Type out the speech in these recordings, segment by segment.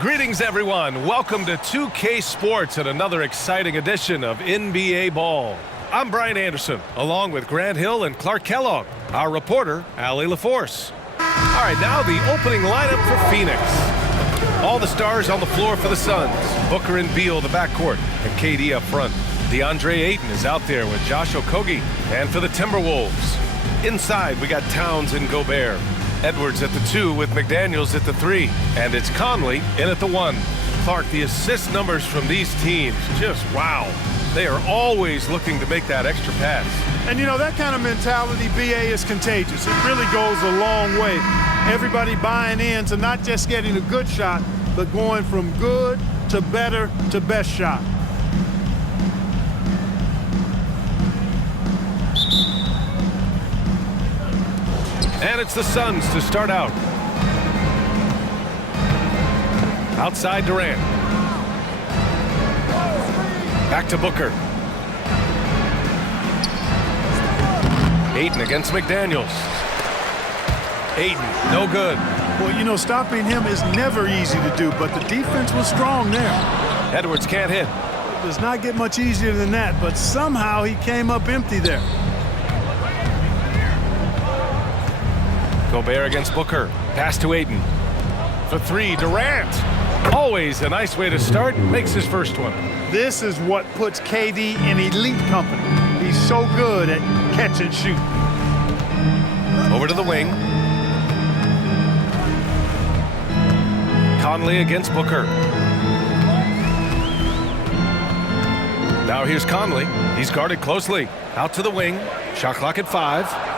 Greetings, everyone. Welcome to 2K Sports and another exciting edition of NBA Ball. I'm Brian Anderson, along with Grant Hill and Clark Kellogg. Our reporter, Allie LaForce. All right, now the opening lineup for Phoenix. All the stars on the floor for the Suns. Booker and Beal, the backcourt, and KD up front. DeAndre Ayton is out there with Josh Okogie. And for the Timberwolves, inside we got Towns and Gobert. Edwards at the 2 with McDaniels at the 3. And it's Conley in at the 1. Clark, the assist numbers from these teams, just wow. They are always looking to make that extra pass. And you know, that kind of mentality, BA, is contagious. It really goes a long way. Everybody buying in to not just getting a good shot, but going from good to better to best shot. And it's the Suns to start out. Outside Durant. Back to Booker. Ayton against McDaniels. Ayton, no good. Well, you know, stopping him is never easy to do, but the defense was strong there. Edwards can't hit. It does not get much easier than that, but somehow he came up empty there. Gobert against Booker. Pass to Ayton. For 3, Durant. Always a nice way to start. Makes his first one. This is what puts KD in elite company. He's so good at catch and shoot. Over to the wing. Conley against Booker. Now here's Conley. He's guarded closely. Out to the wing. Shot clock at 5.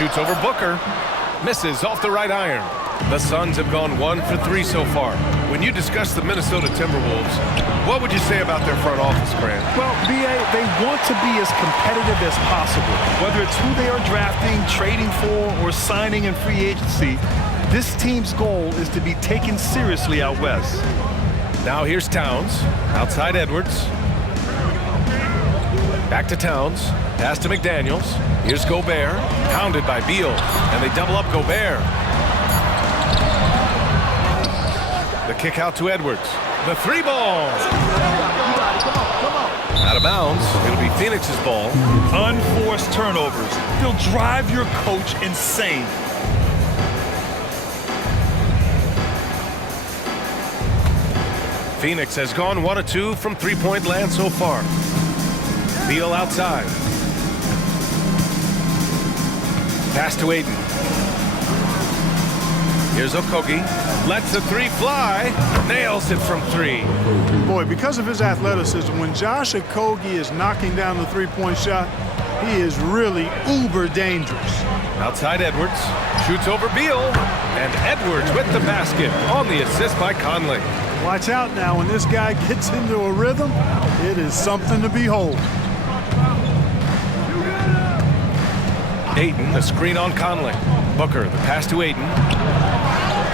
Shoots over Booker. Misses off the right iron. The Suns have gone 1 for 3 so far. When you discuss the Minnesota Timberwolves, what would you say about their front office, Grant? Well, BA, they want to be as competitive as possible. Whether it's who they are drafting, trading for, or signing in free agency, this team's goal is to be taken seriously out west. Now here's Towns. Outside Edwards. Back to Towns. Pass to McDaniels. Here's Gobert. Pounded by Beal. And they double up Gobert. The kick out to Edwards. The 3 ball. Out of bounds. It'll be Phoenix's ball. Unforced turnovers. They'll drive your coach insane. Phoenix has gone 1 of 2 from three-point land so far. Beal outside. Pass to Ayton. Here's Okogie. Lets the 3 fly. Nails it from 3. Boy, because of his athleticism, when Josh Okogie is knocking down the three-point shot, he is really uber dangerous. Outside Edwards. Shoots over Beal. And Edwards with the basket on the assist by Conley. Watch out now. When this guy gets into a rhythm, it is something to behold. Ayton, the screen on Conley. Booker, the pass to Ayton.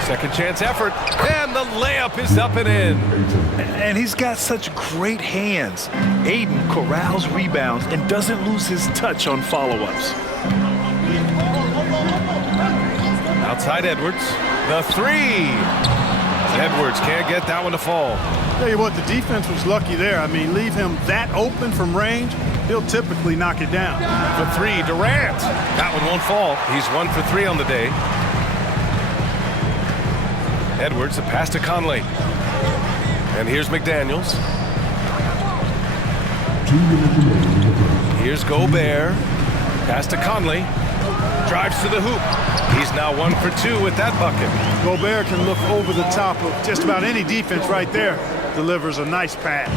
Second chance effort, and the layup is up and in. And he's got such great hands. Ayton corrals rebounds and doesn't lose his touch on follow-ups. Outside Edwards, the 3. Edwards can't get that one to fall. Tell you what, the defense was lucky there. I mean, leave him that open from range, he'll typically knock it down. The 3, Durant. That one won't fall. He's 1 for 3 on the day. Edwards, the pass to Conley. And here's McDaniels. Here's Gobert. Pass to Conley. Drives to the hoop. He's now 1 for 2 with that bucket. Gobert can look over the top of just about any defense right there. Delivers a nice pass.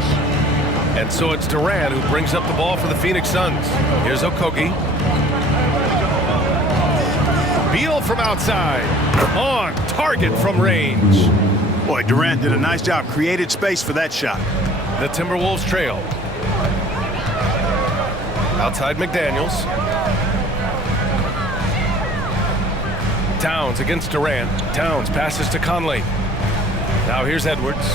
And so it's Durant who brings up the ball for the Phoenix Suns. Here's Okogie. Beal from outside. On target from range. Boy, Durant did a nice job. Created space for that shot. The Timberwolves trail. Outside McDaniels. Towns against Durant. Towns passes to Conley. Now here's Edwards.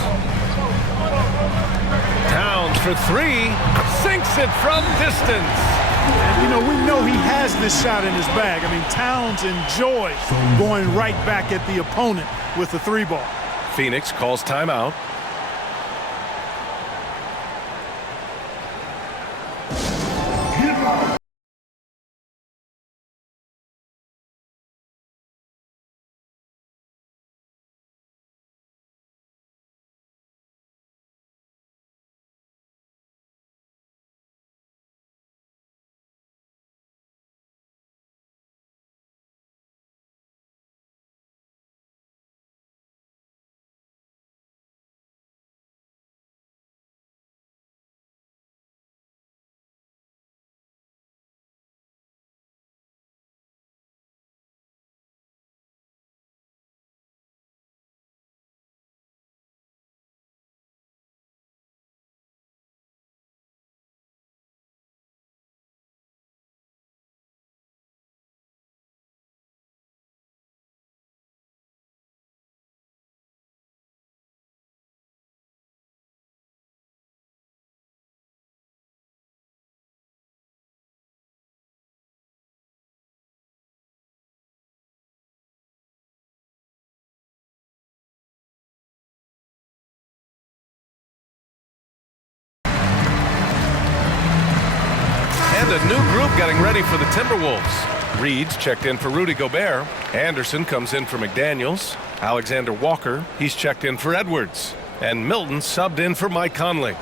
Towns for 3. Sinks it from distance. And, you know, we know he has this shot in his bag. I mean, Towns enjoys going right back at the opponent with the 3-ball. Phoenix calls timeout. And a new group getting ready for the Timberwolves. Reed's checked in for Rudy Gobert. Anderson comes in for McDaniels. Alexander Walker, he's checked in for Edwards. And Milton subbed in for Mike Conley.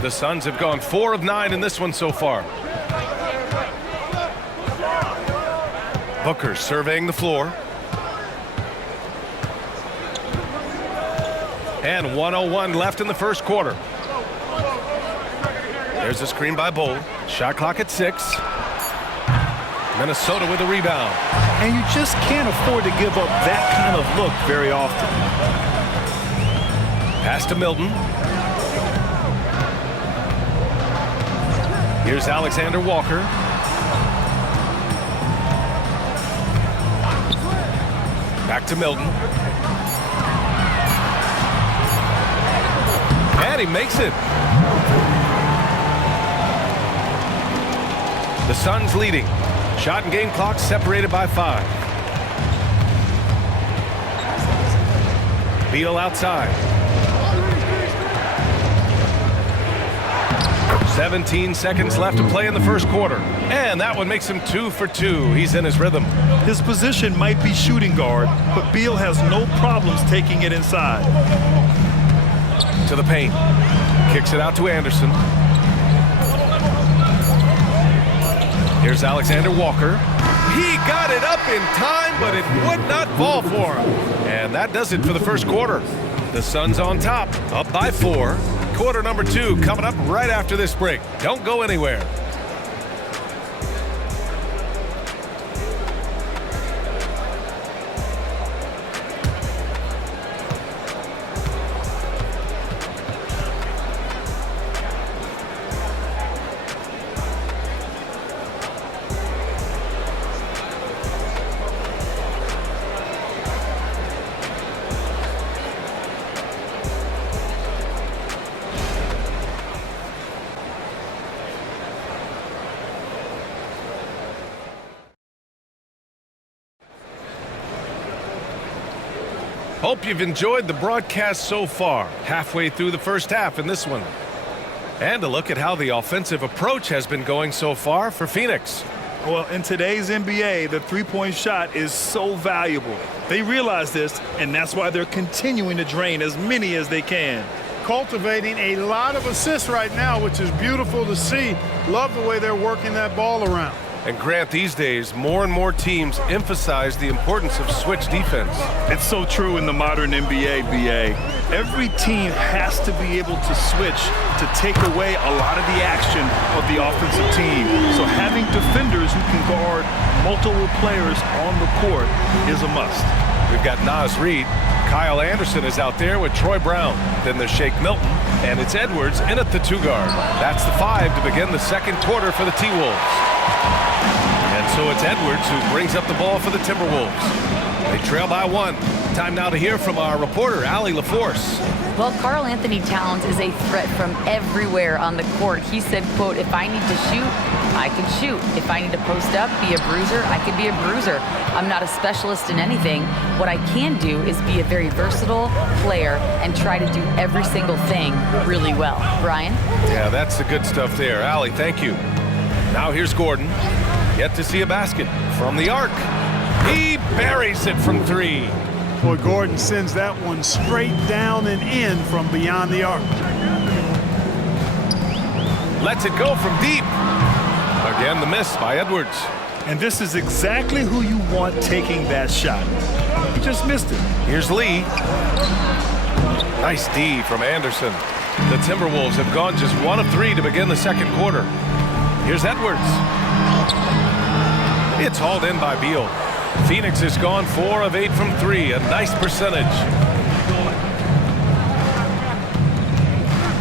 The Suns have gone 4 of 9 in this one so far. Booker surveying the floor. And 1:01 left in the first quarter. There's a screen by Bull. Shot clock at 6. Minnesota with a rebound. And you just can't afford to give up that kind of look very often. Pass to Milton. Here's Alexander Walker. Back to Milton. And he makes it. The Suns leading. Shot and game clock separated by 5. Beal outside. 17 seconds left to play in the first quarter. And that one makes him 2 for 2. He's in his rhythm. His position might be shooting guard, but Beal has no problems taking it inside. To the paint. Kicks it out to Anderson. Here's Alexander Walker. He got it up in time, but it would not fall for him. And that does it for the first quarter. The Suns on top, up by 4. Quarter number 2 coming up right after this break. Don't go anywhere. Hope you've enjoyed the broadcast so far. Halfway through the first half in this one. And a look at how the offensive approach has been going so far for Phoenix. Well, in today's NBA, the three-point shot is so valuable. They realize this, and that's why they're continuing to drain as many as they can. Cultivating a lot of assists right now, which is beautiful to see. Love the way they're working that ball around. And Grant, these days, more and more teams emphasize the importance of switch defense. It's so true in the modern NBA, BA. Every team has to be able to switch to take away a lot of the action of the offensive team. So having defenders who can guard multiple players on the court is a must. We've got Naz Reid. Kyle Anderson is out there with Troy Brown. Then there's Shake Milton, and it's Edwards in at the 2 guard. That's the 5 to begin the second quarter for the T-Wolves. And so it's Edwards who brings up the ball for the Timberwolves. They trail by 1. Time now to hear from our reporter, Allie LaForce. Well, Karl Anthony Towns is a threat from everywhere on the court. He said, quote, if I need to shoot, I can shoot. If I need to post up, be a bruiser, I can be a bruiser. I'm not a specialist in anything. What I can do is be a very versatile player and try to do every single thing really well. Brian? Yeah, that's the good stuff there. Allie, thank you. Now here's Gordon. Yet to see a basket from the arc. He buries it from 3. Boy, Gordon sends that one straight down and in from beyond the arc. Lets it go from deep. Again, the miss by Edwards. And this is exactly who you want taking that shot. He just missed it. Here's Lee. Nice D from Anderson. The Timberwolves have gone just 1 of 3 to begin the second quarter. Here's Edwards. It's hauled in by Beal. Phoenix has gone 4 of 8 from 3, a nice percentage.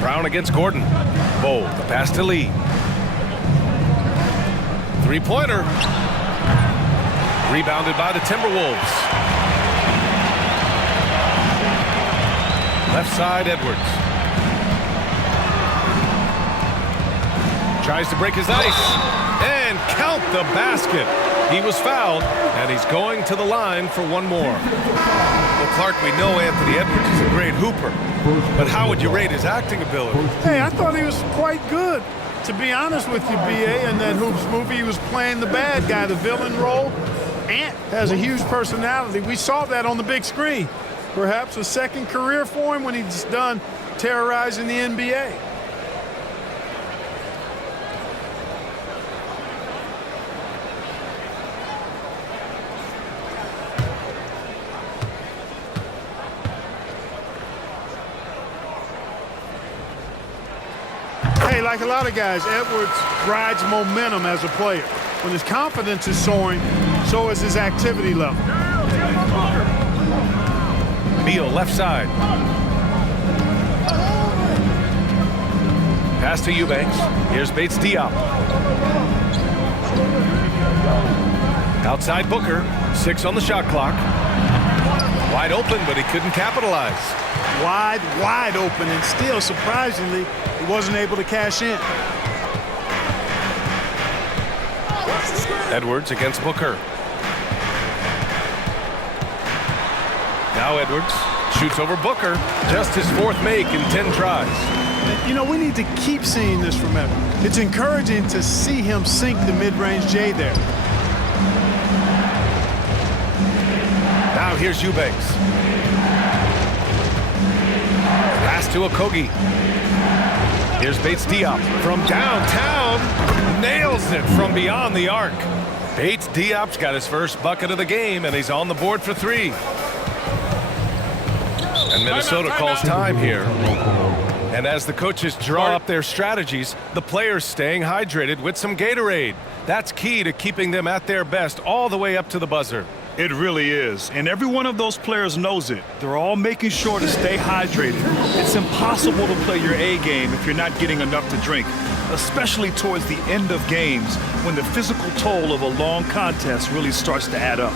Brown against Gordon. Bold, the pass to Lee. 3-pointer. Rebounded by the Timberwolves. Left side, Edwards. Tries to break his ice. And count the basket. He was fouled, and he's going to the line for 1 more. Well, Clark, we know Anthony Edwards is a great hooper, but how would you rate his acting ability? Hey, I thought he was quite good. To be honest with you, BA, in that Hoops movie, he was playing the bad guy, the villain role. Ant has a huge personality. We saw that on the big screen. Perhaps a second career for him when he's done terrorizing the NBA. Hey, like a lot of guys, Edwards rides momentum as a player. When his confidence is soaring, so is his activity level. Beal, left side. Pass to Eubanks. Here's Bates Diop. Outside Booker. 6 on the shot clock. Wide open, but he couldn't capitalize. Wide open, and still, surprisingly, he wasn't able to cash in. Edwards against Booker. Now Edwards shoots over Booker. Just his 4th make in 10 tries. You know, we need to keep seeing this from Edwards. It's encouraging to see him sink the mid-range J there. Now here's Eubanks. Pass to Okogie. Here's Bates Diop from downtown. Nails it from beyond the arc. Bates Diop's got his first bucket of the game, and he's on the board for 3. And Minnesota calls time here. And as the coaches draw up their strategies, the players staying hydrated with some Gatorade. That's key to keeping them at their best all the way up to the buzzer. It really is, and every one of those players knows it. They're all making sure to stay hydrated. It's impossible to play your A game if you're not getting enough to drink, especially towards the end of games when the physical toll of a long contest really starts to add up.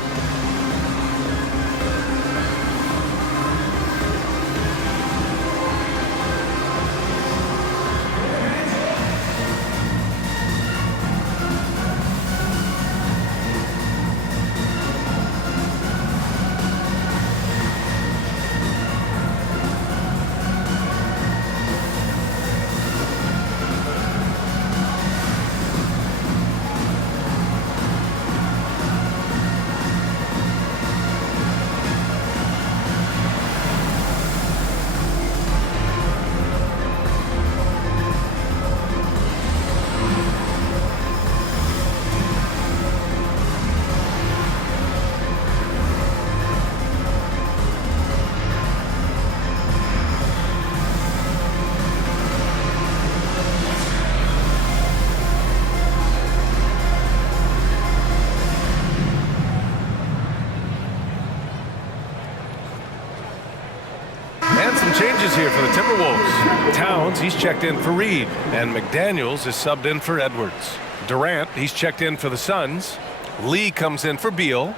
changes here for the Timberwolves. Towns, he's checked in for Reed, and McDaniels is subbed in for Edwards. Durant, he's checked in for the Suns. Lee comes in for Beal.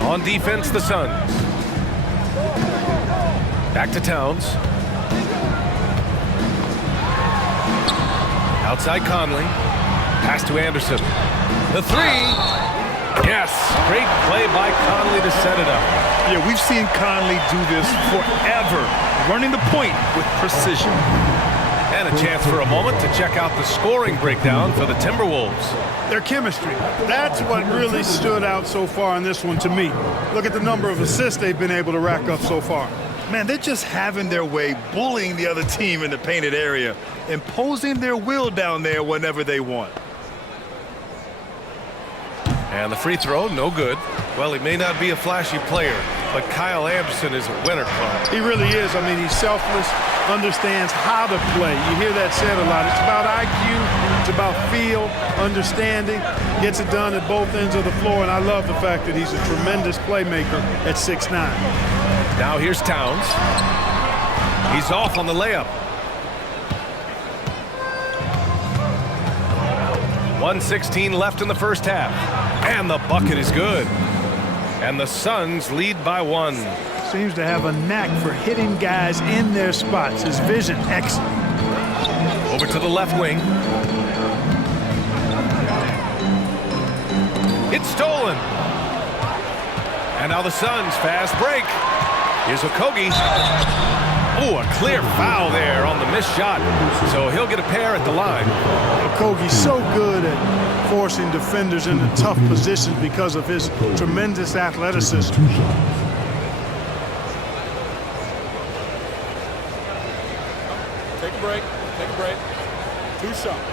On defense, the Suns. Back to Towns. Outside Conley. Pass to Anderson. The three. Yes. Great play by Conley to set it up. Yeah, we've seen Conley do this forever, running the point with precision. And a chance for a moment to check out the scoring breakdown for the Timberwolves. Their chemistry. That's what really stood out so far in this one to me. Look at the number of assists they've been able to rack up so far. Man, they're just having their way, bullying the other team in the painted area, imposing their will down there whenever they want. And the free throw, no good. Well, he may not be a flashy player, but Kyle Anderson is a winner, Clark. He really is. I mean, he's selfless, understands how to play. You hear that said a lot. It's about IQ, it's about feel, understanding, gets it done at both ends of the floor, and I love the fact that he's a tremendous playmaker at 6'9". Now here's Towns. He's off on the layup. 1:16 left in the first half. And the bucket is good. And the Suns lead by 1. Seems to have a knack for hitting guys in their spots. His vision, excellent. Over to the left wing. It's stolen. And now the Suns fast break. Here's Okogie. Oh, a clear foul there on the missed shot. So he'll get a pair at the line. Okogie's so good at forcing defenders into tough positions because of his tremendous athleticism. Take a break. Take a break. 2 shots.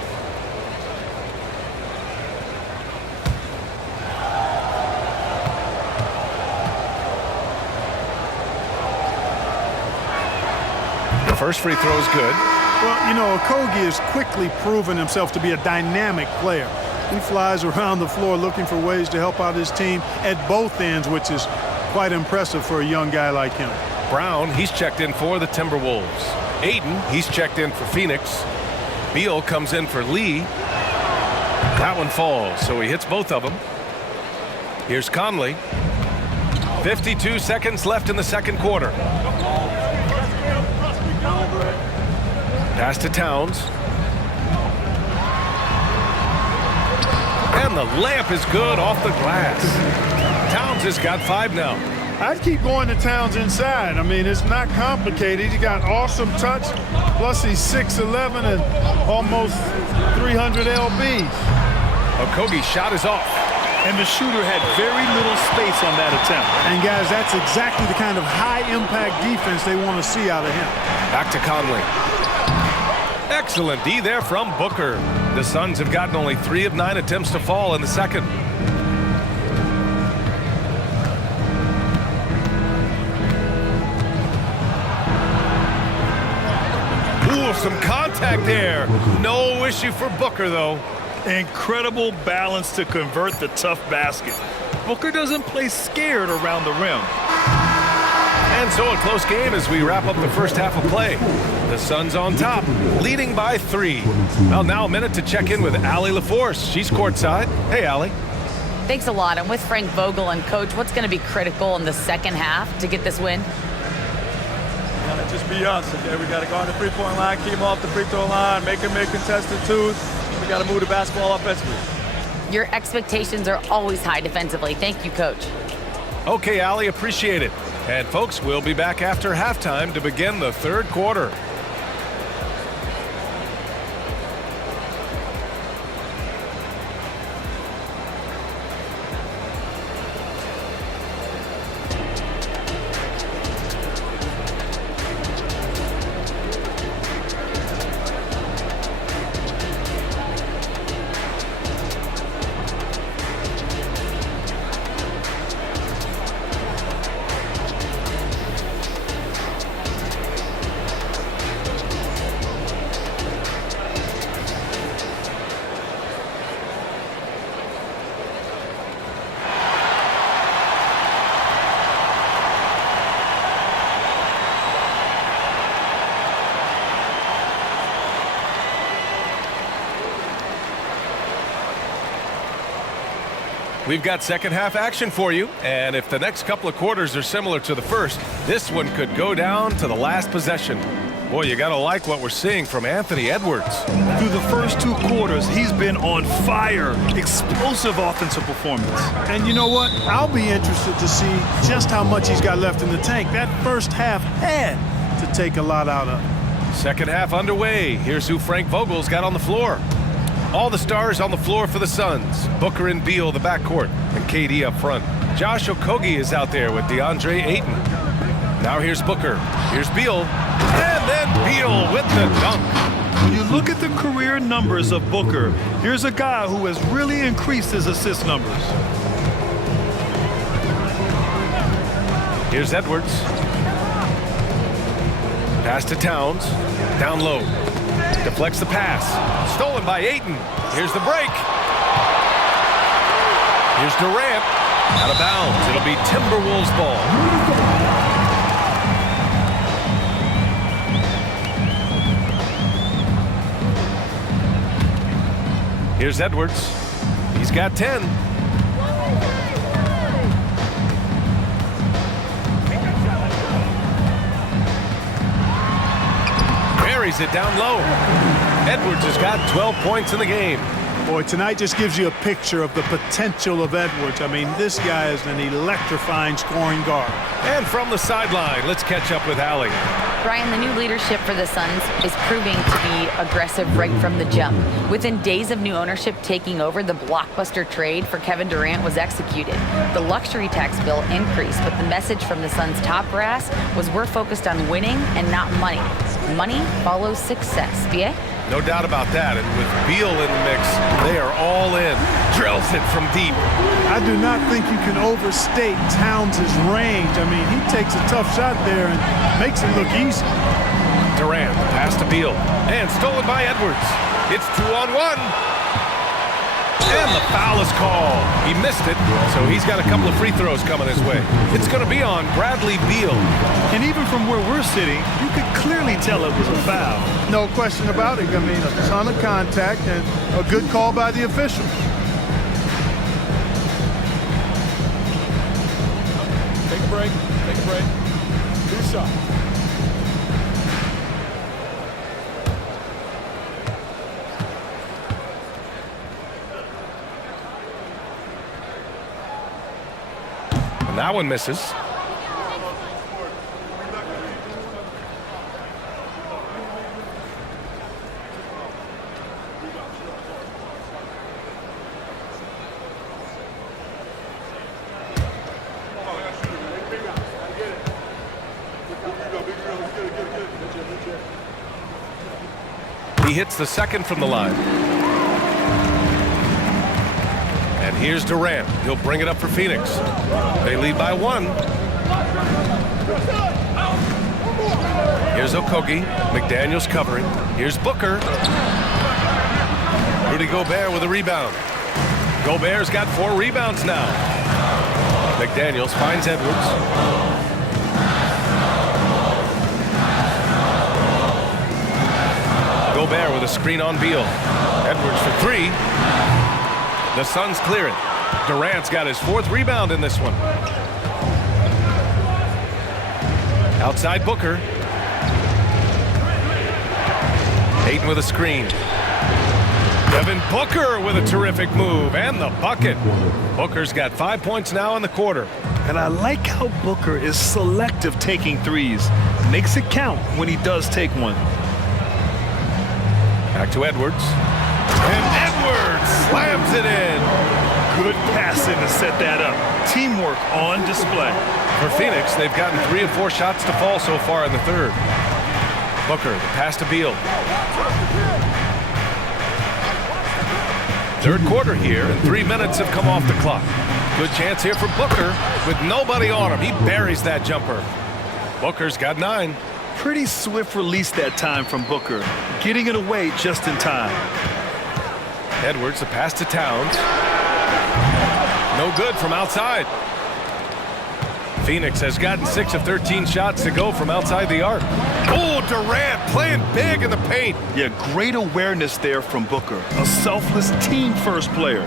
First free throw is good. Well, you know, Okogie has quickly proven himself to be a dynamic player. He flies around the floor looking for ways to help out his team at both ends, which is quite impressive for a young guy like him. Brown, he's checked in for the Timberwolves. Aiden, he's checked in for Phoenix. Beal comes in for Lee. That one falls, so he hits both of them. Here's Conley. 52 seconds left in the second quarter. Pass to Towns. And the layup is good off the glass. Towns has got 5 now. I'd keep going to Towns inside. I mean, it's not complicated. He's got awesome touch. Plus, he's 6'11" and almost 300 lbs. Okogie's shot is off. And the shooter had very little space on that attempt. And, guys, that's exactly the kind of high-impact defense they want to see out of him. Back to Conley. Excellent D there from Booker. The Suns have gotten only 3 of 9 attempts to fall in the second. Ooh, some contact there. No issue for Booker, though. Incredible balance to convert the tough basket. Booker doesn't play scared around the rim. And so a close game as we wrap up the first half of play. The Suns on top, leading by 3. Well, now a minute to check in with Allie LaForce. She's courtside. Hey, Allie. Thanks a lot. I'm with Frank Vogel. And, Coach, what's going to be critical in the second half to get this win? Gotta just be us, okay? We gotta go on the three-point line, keep them off the free throw line, make them make contested twos. We gotta move the basketball offensively. Your expectations are always high defensively. Thank you, Coach. Okay, Allie, appreciate it. And, folks, we'll be back after halftime to begin the third quarter. We've got second half action for you, and if the next couple of quarters are similar to the first, this one could go down to the last possession. Boy, you gotta like what we're seeing from Anthony Edwards. Through the first 2 quarters, he's been on fire. Explosive offensive performance. And you know what? I'll be interested to see just how much he's got left in the tank. That first half had to take a lot out of it. Second half underway. Here's who Frank Vogel's got on the floor. All the stars on the floor for the Suns. Booker and Beal, the backcourt, and KD up front. Josh Okogie is out there with DeAndre Ayton. Now here's Booker. Here's Beal. And then Beal with the dunk. When you look at the career numbers of Booker, here's a guy who has really increased his assist numbers. Here's Edwards. Pass to Towns. Down low. Deflects the pass. Stolen by Ayton. Here's the break. Here's Durant. Out of bounds. It'll be Timberwolves ball. Here's Edwards. He's got 10. Buries it down low. Edwards has got 12 points in the game. Boy, tonight just gives you a picture of the potential of Edwards. I mean, this guy is an electrifying scoring guard. And from the sideline, let's catch up with Allie. Brian, the new leadership for the Suns is proving to be aggressive right from the jump. Within days of new ownership taking over, the blockbuster trade for Kevin Durant was executed. The luxury tax bill increased, but the message from the Suns' top brass was we're focused on winning and not money. Money follows success. BA? No doubt about that. And with Beal in the mix, they are all in. Drills it from deep. I do not think you can overstate Towns' range. I mean, he takes a tough shot there and makes it look easy. Durant, pass to Beal. And stolen by Edwards. It's 2-on-1. And the foul is called. He missed it, so he's got a couple of free throws coming his way. It's going to be on Bradley Beal. And even from where we're sitting, you could clearly tell it was a foul. No question about it. I mean, a ton of contact and a good call by the official. Take a break. Take a break. Do shot. And that one misses. He hits the second from the line. And here's Durant. He'll bring it up for Phoenix. They lead by 1. Here's Okogie. McDaniels covering. Here's Booker. Rudy Gobert with a rebound. Gobert's got 4 rebounds now. McDaniels finds Edwards. Gobert with a screen on Beal. Edwards for 3. The Suns clear it. Durant's got his 4th rebound in this one. Outside Booker. Ayton with a screen. Devin Booker with a terrific move and the bucket. Booker's got 5 points now in the quarter. And I like how Booker is selective taking threes. Makes it count when he does take one. Back to Edwards. And Edwards slams it in. Good passing to set that up. Teamwork on display. For Phoenix, they've gotten 3 of 4 shots to fall so far in the third. Booker, the pass to Beal. Third quarter here, and 3 minutes have come off the clock. Good chance here for Booker with nobody on him. He buries that jumper. Booker's got 9. Pretty swift release that time from Booker. Getting it away just in time. Edwards, the pass to Towns. No good from outside. Phoenix has gotten 6 of 13 shots to go from outside the arc. Oh, Durant playing big in the paint. Yeah, great awareness there from Booker. A selfless team-first player.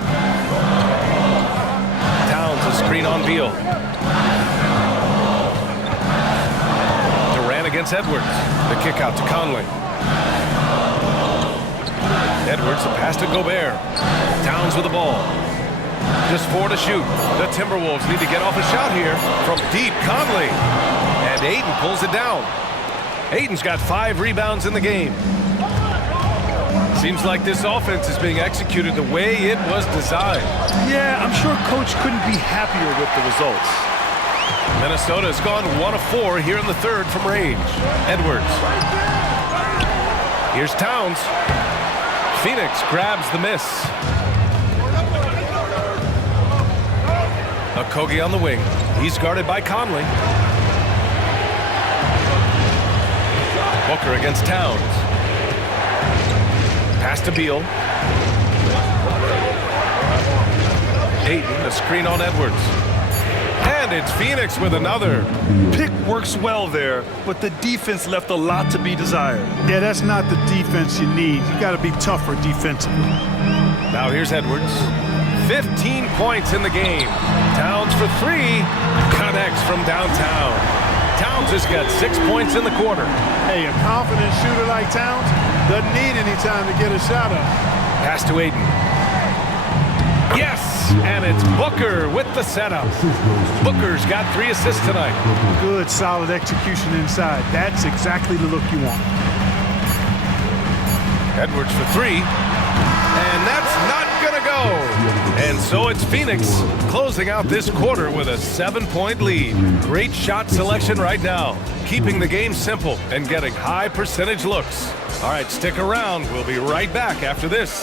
screen on Beal. Durant against Edwards. The kick out to Conley. Edwards, a pass to Gobert. Towns with the ball. Just 4 to shoot. The Timberwolves need to get off a shot here from deep. Conley. And Ayton pulls it down. Ayton's got 5 rebounds in the game. Seems like this offense is being executed the way it was designed. Yeah, I'm sure Coach couldn't be happier with the results. Minnesota has gone 1 of 4 here in the third from range. Edwards. Here's Towns. Phoenix grabs the miss. Okogie on the wing. He's guarded by Conley. Booker against Towns. Pass to Beal. Ayton, a screen on Edwards. And it's Phoenix with another. Pick works well there, but the defense left a lot to be desired. Yeah, that's not the defense you need. You got to be tougher defensively. Now here's Edwards. 15 points in the game. Towns for 3. Connects from downtown. Towns has got 6 points in the quarter. Hey, a confident shooter like Towns doesn't need any time to get a shot up. Pass to Ayton. Yes! And it's Booker with the setup. Booker's got 3 assists tonight. Good, solid execution inside. That's exactly the look you want. Edwards for 3. And that's not going to go. And so it's Phoenix closing out this quarter with a 7-point lead. Great shot selection right now. Keeping the game simple and getting high percentage looks. All right, stick around. We'll be right back after this.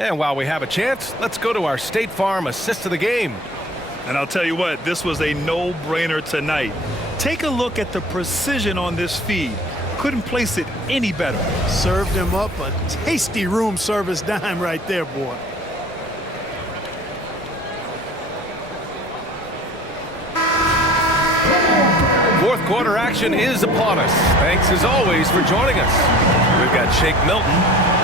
And while we have a chance, let's go to our State Farm assist of the game. And I'll tell you what, this was a no-brainer tonight. Take a look at the precision on this feed. Couldn't place it any better. Served him up a tasty room service dime right there, boy. Fourth quarter action is upon us. Thanks as always for joining us. We've got Shake Milton,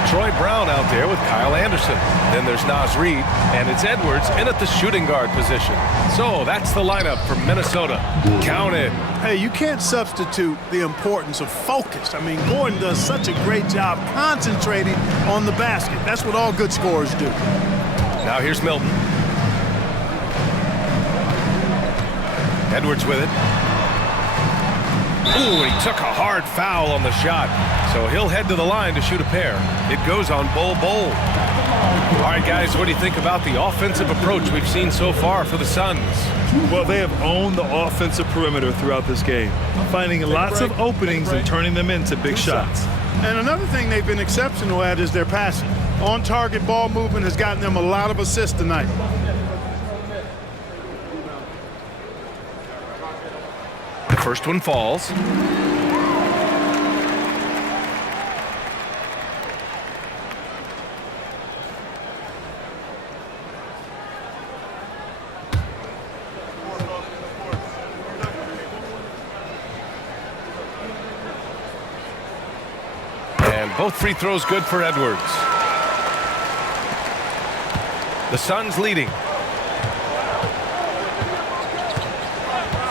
Troy Brown out there with Kyle Anderson. Then there's Naz Reid, and it's Edwards in at the shooting guard position. So that's the lineup for Minnesota. Count it. Hey, you can't substitute the importance of focus. I mean, Gordon does such a great job concentrating on the basket. That's what all good scorers do. Now here's Milton. Edwards with it. Ooh, he took a hard foul on the shot. So he'll head to the line to shoot a pair. It goes on Bol Bol. All right, guys, what do you think about the offensive approach we've seen so far for the Suns? Well, they have owned the offensive perimeter throughout this game, finding lots of openings and turning them into big shots. And another thing they've been exceptional at is their passing. On-target ball movement has gotten them a lot of assists tonight. The first one falls. And both free throws good for Edwards. The Suns leading.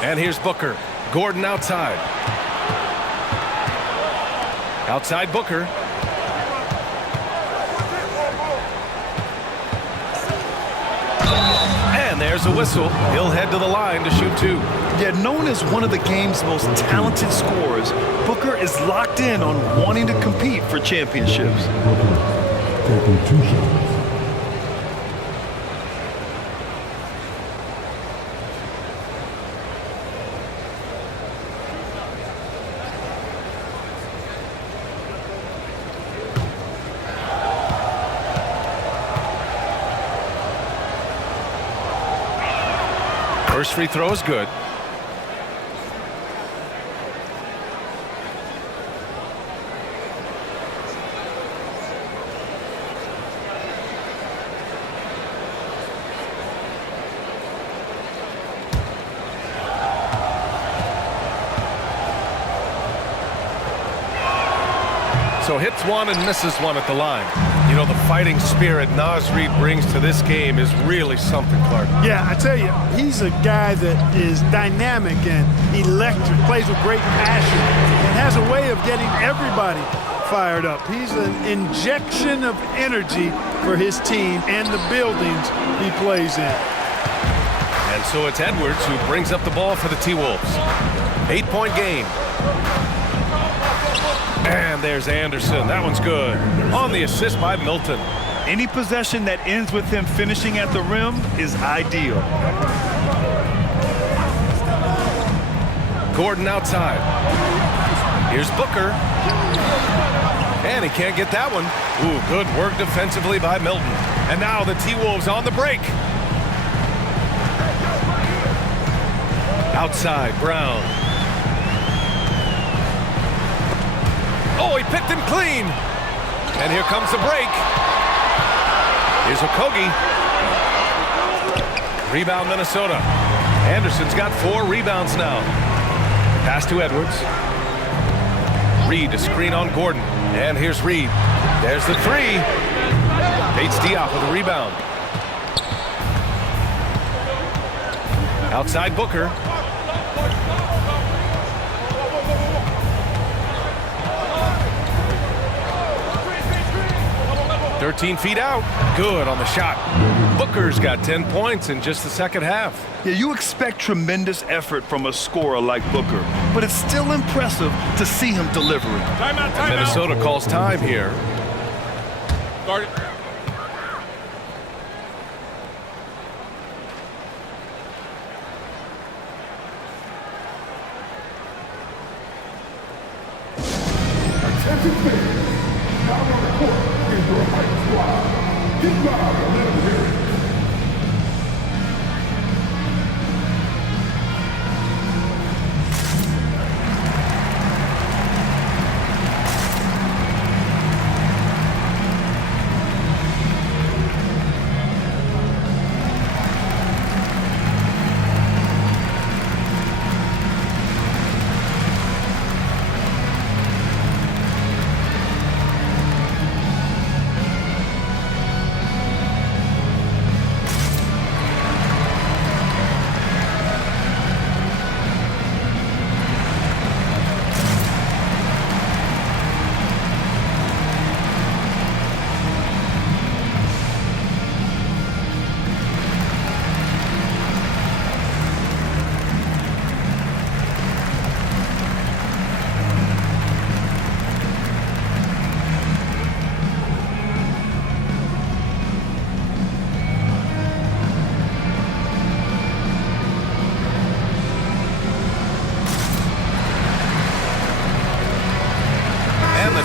And here's Booker. Gordon outside. Outside Booker. And there's a whistle. He'll head to the line to shoot 2. Yet known as one of the game's most talented scorers, Booker is locked in on wanting to compete for championships. Taking 2 shots. First free throw is good. So hits one and misses one at the line. You know, the fighting spirit Naz Reid brings to this game is really something, Clark. Yeah, I tell you, he's a guy that is dynamic and electric, plays with great passion, and has a way of getting everybody fired up. He's an injection of energy for his team and the buildings he plays in. And so it's Edwards who brings up the ball for the T-Wolves. 8-point game. And there's Anderson. That one's good. On the assist by Milton. Any possession that ends with him finishing at the rim is ideal. Gordon outside. Here's Booker. And he can't get that one. Ooh, good work defensively by Milton. And now the T-Wolves on the break. Outside, Brown. Oh, he picked him clean. And here comes the break. Here's Okogie. Rebound, Minnesota. Anderson's got 4 rebounds now. Pass to Edwards. Reid, a screen on Gordon. And here's Reid. There's the 3. Bates Diop with a rebound. Outside Booker. 13 feet out. Good on the shot. Booker's got 10 points in just the second half. Yeah, you expect tremendous effort from a scorer like Booker, but it's still impressive to see him delivering. And Minnesota calls time here. Start it. Attention fans, now on the court is your fight squad. Get loud and let them hear it.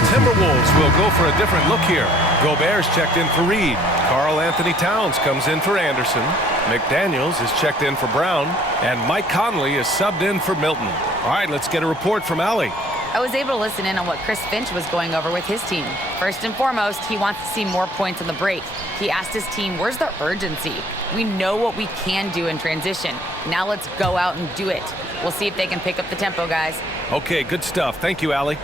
Timberwolves will go for a different look here. Gobert's checked in for Reid. Karl Anthony Towns comes in for Anderson. McDaniels is checked in for Brown. And Mike Conley is subbed in for Milton. All right, let's get a report from Allie. I was able to listen in on what Chris Finch was going over with his team. First and foremost, he wants to see more points on the break. He asked his team, where's the urgency? We know what we can do in transition. Now let's go out and do it. We'll see if they can pick up the tempo, guys. Okay, good stuff. Thank you, Allie.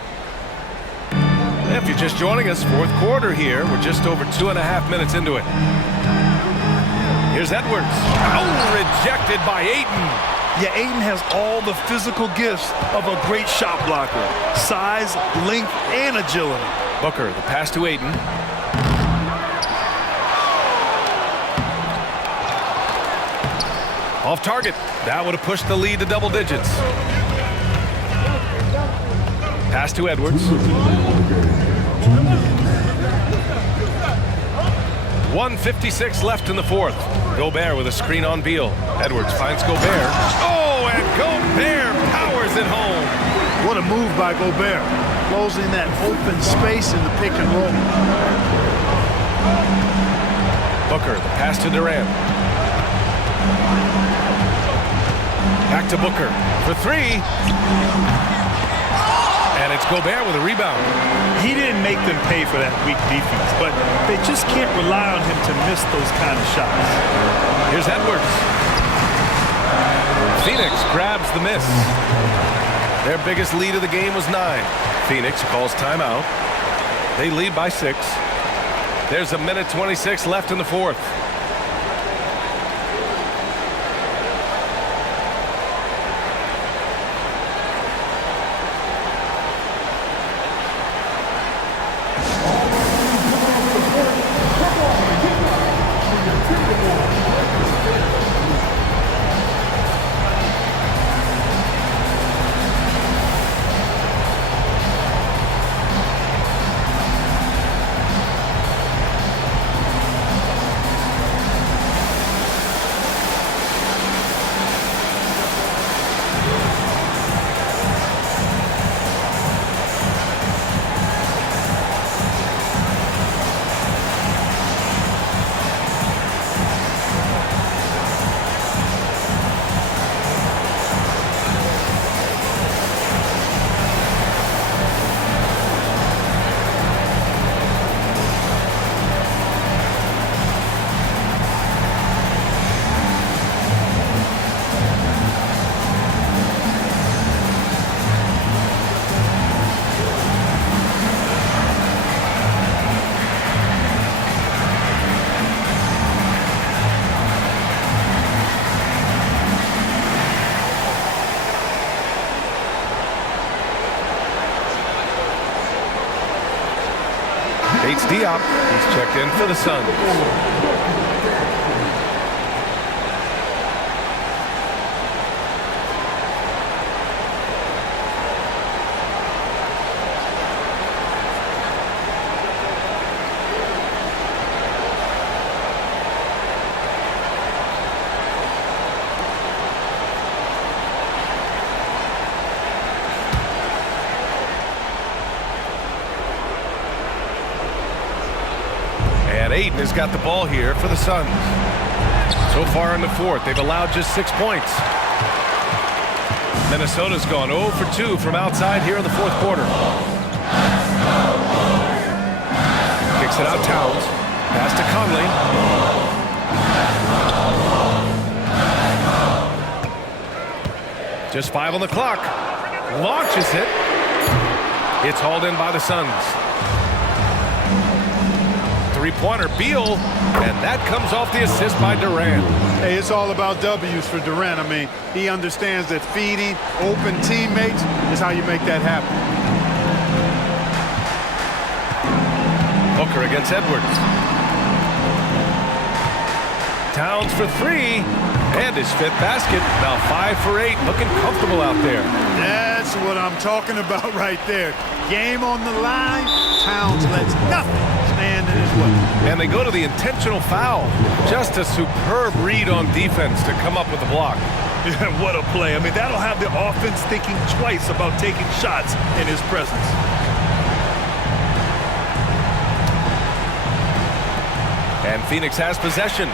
If you're just joining us, fourth quarter here. We're just over 2.5 minutes into it. Here's Edwards. Oh, rejected by Ayton. Yeah, Ayton has all the physical gifts of a great shot blocker. Size, length, and agility. Booker, the pass to Ayton. Off target. That would have pushed the lead to double digits. Pass to Edwards. 1:56 left in the fourth. Gobert with a screen on Beal. Edwards finds Gobert. Oh, and Gobert powers it home. What a move by Gobert, closing that open space in the pick and roll. Booker, the pass to Durant. Back to Booker for three. And it's Gobert with a rebound. He didn't make them pay for that weak defense, but they just can't rely on him to miss those kind of shots. Here's Edwards. Phoenix grabs the miss. Their biggest lead of the game was 9. Phoenix calls timeout. They lead by 6. There's a minute 26 left in the fourth. Bates Diop, he's checked in for the Suns. Ayton has got the ball here for the Suns. So far in the fourth, they've allowed just 6 points. Minnesota's gone 0 for 2 from outside here in the fourth quarter. Kicks it out, Towns. Pass to Conley. Just 5 on the clock. Launches it. It's hauled in by the Suns. Three-pointer, Beal, and that comes off the assist by Durant. Hey, it's all about W's for Durant. I mean, he understands that feeding open teammates is how you make that happen. Booker against Edwards. Towns for 3, and his 5th basket. Now 5 for 8, looking comfortable out there. That's what I'm talking about right there. Game on the line, Towns lets nothing stand in his way. And they go to the intentional foul. Just a superb read on defense to come up with the block. What a play. I mean, that'll have the offense thinking twice about taking shots in his presence. And Phoenix has possession.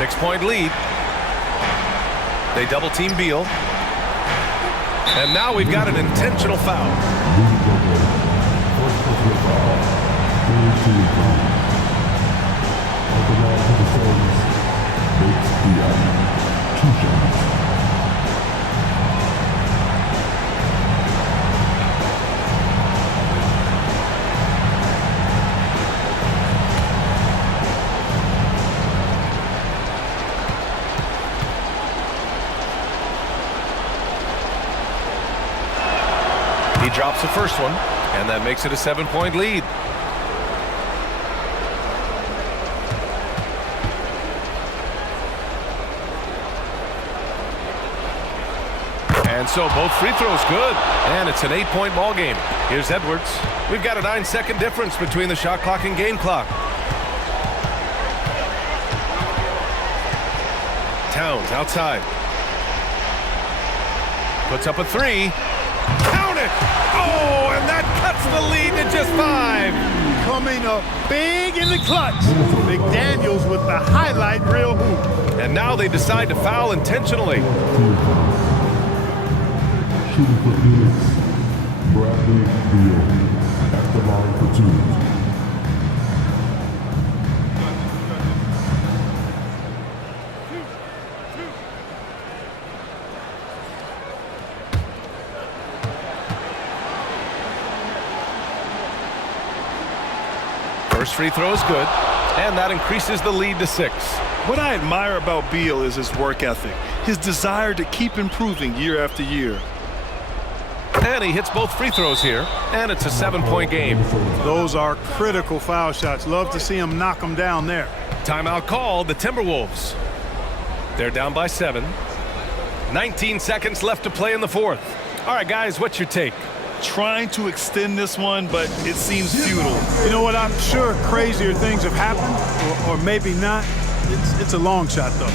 6-point lead. They double team Beal. And now we've got an intentional foul. He drops the first one, and that makes it a 7-point lead. And so both free throws good, and it's an 8-point ball game. Here's Edwards. We've got a 9-second difference between the shot clock and game clock. Towns outside. Puts up a 3. Count it! Oh, and that cuts the lead to just 5. coming up big in the clutch. McDaniels with the highlight reel hoop. And now they decide to foul intentionally. Shooting for Phoenix, Bradley Beal at the line for 2. First free throw is good, and that increases the lead to 6. What I admire about Beal is his work ethic, his desire to keep improving year after year. And he hits both free throws here, and it's a 7-point game. Those are critical foul shots. Love to see him knock them down there. Timeout called, the Timberwolves. They're down by 7. 19 seconds left to play in the fourth. All right, guys, what's your take? Trying to extend this one, but it seems futile. You know what? I'm sure crazier things have happened, or maybe not. It's a long shot, though.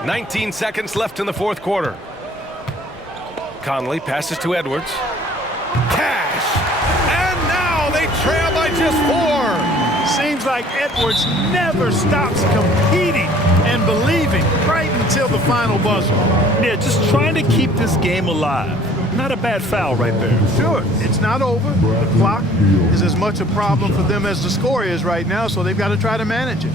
.19 seconds left in the fourth quarter. Conley passes to Edwards. Cash! And now they trail by just 4. Seems like Edwards never stops competing and believing right until the final buzzer. Yeah, just trying to keep this game alive. Not a bad foul right there. Sure, it's not over. The clock is as much a problem for them as the score is right now, so they've got to try to manage it.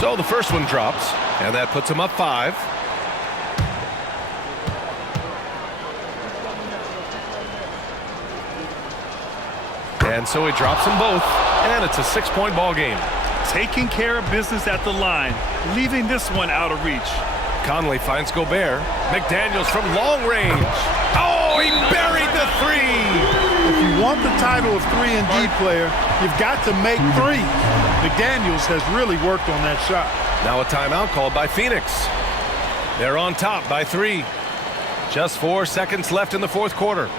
So the first one drops, and that puts him up 5. And so he drops them both, and it's a 6-point ball game. Taking care of business at the line, leaving this one out of reach. Conley finds Gobert. McDaniels from long range. Oh, he buried the 3. If you want the title of 3-and-D player, you've got to make threes. McDaniels has really worked on that shot. Now a timeout called by Phoenix. They're on top by 3. Just 4 seconds left in the fourth quarter.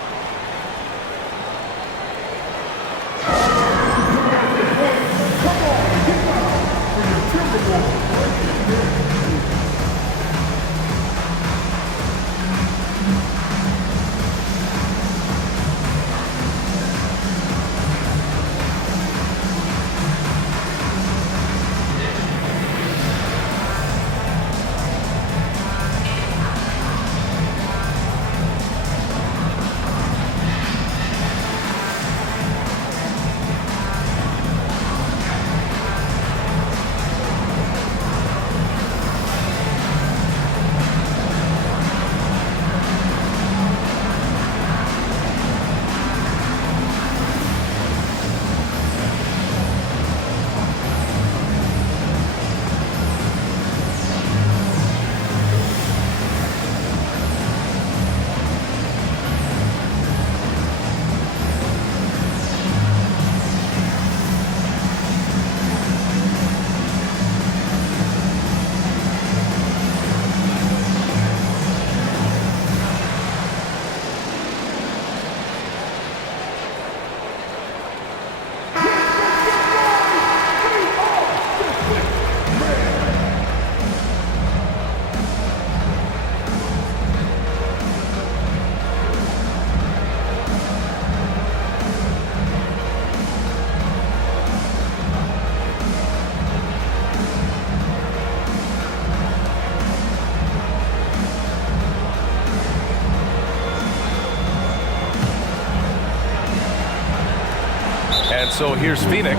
And so here's Phoenix.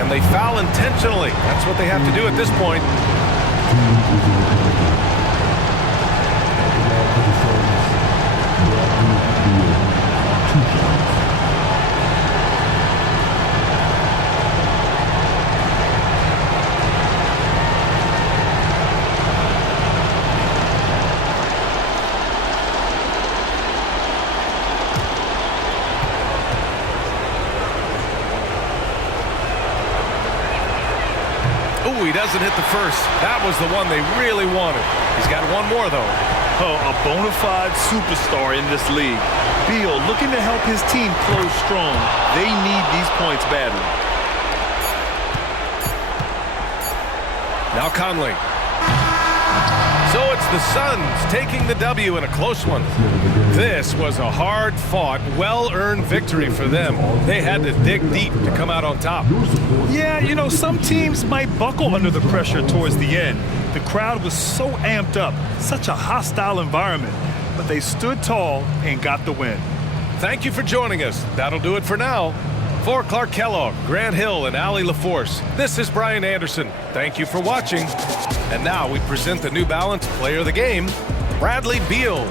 And they foul intentionally. That's what they have to do at this point. Ooh, he doesn't hit the first. That was the one they really wanted. He's got one more, though. Oh, a bona fide superstar in this league. Beal looking to help his team close strong. They need these points badly. Now Conley. So it's the Suns taking the W in a close one. This was a hard-fought, well-earned victory for them. They had to dig deep to come out on top. Yeah, you know, some teams might buckle under the pressure towards the end. The crowd was so amped up, such a hostile environment, but they stood tall and got the win. Thank you for joining us. That'll do it for now. For Clark Kellogg, Grant Hill, and Allie LaForce, this is Brian Anderson. Thank you for watching. And now we present the New Balance Player of the Game, Bradley Beal.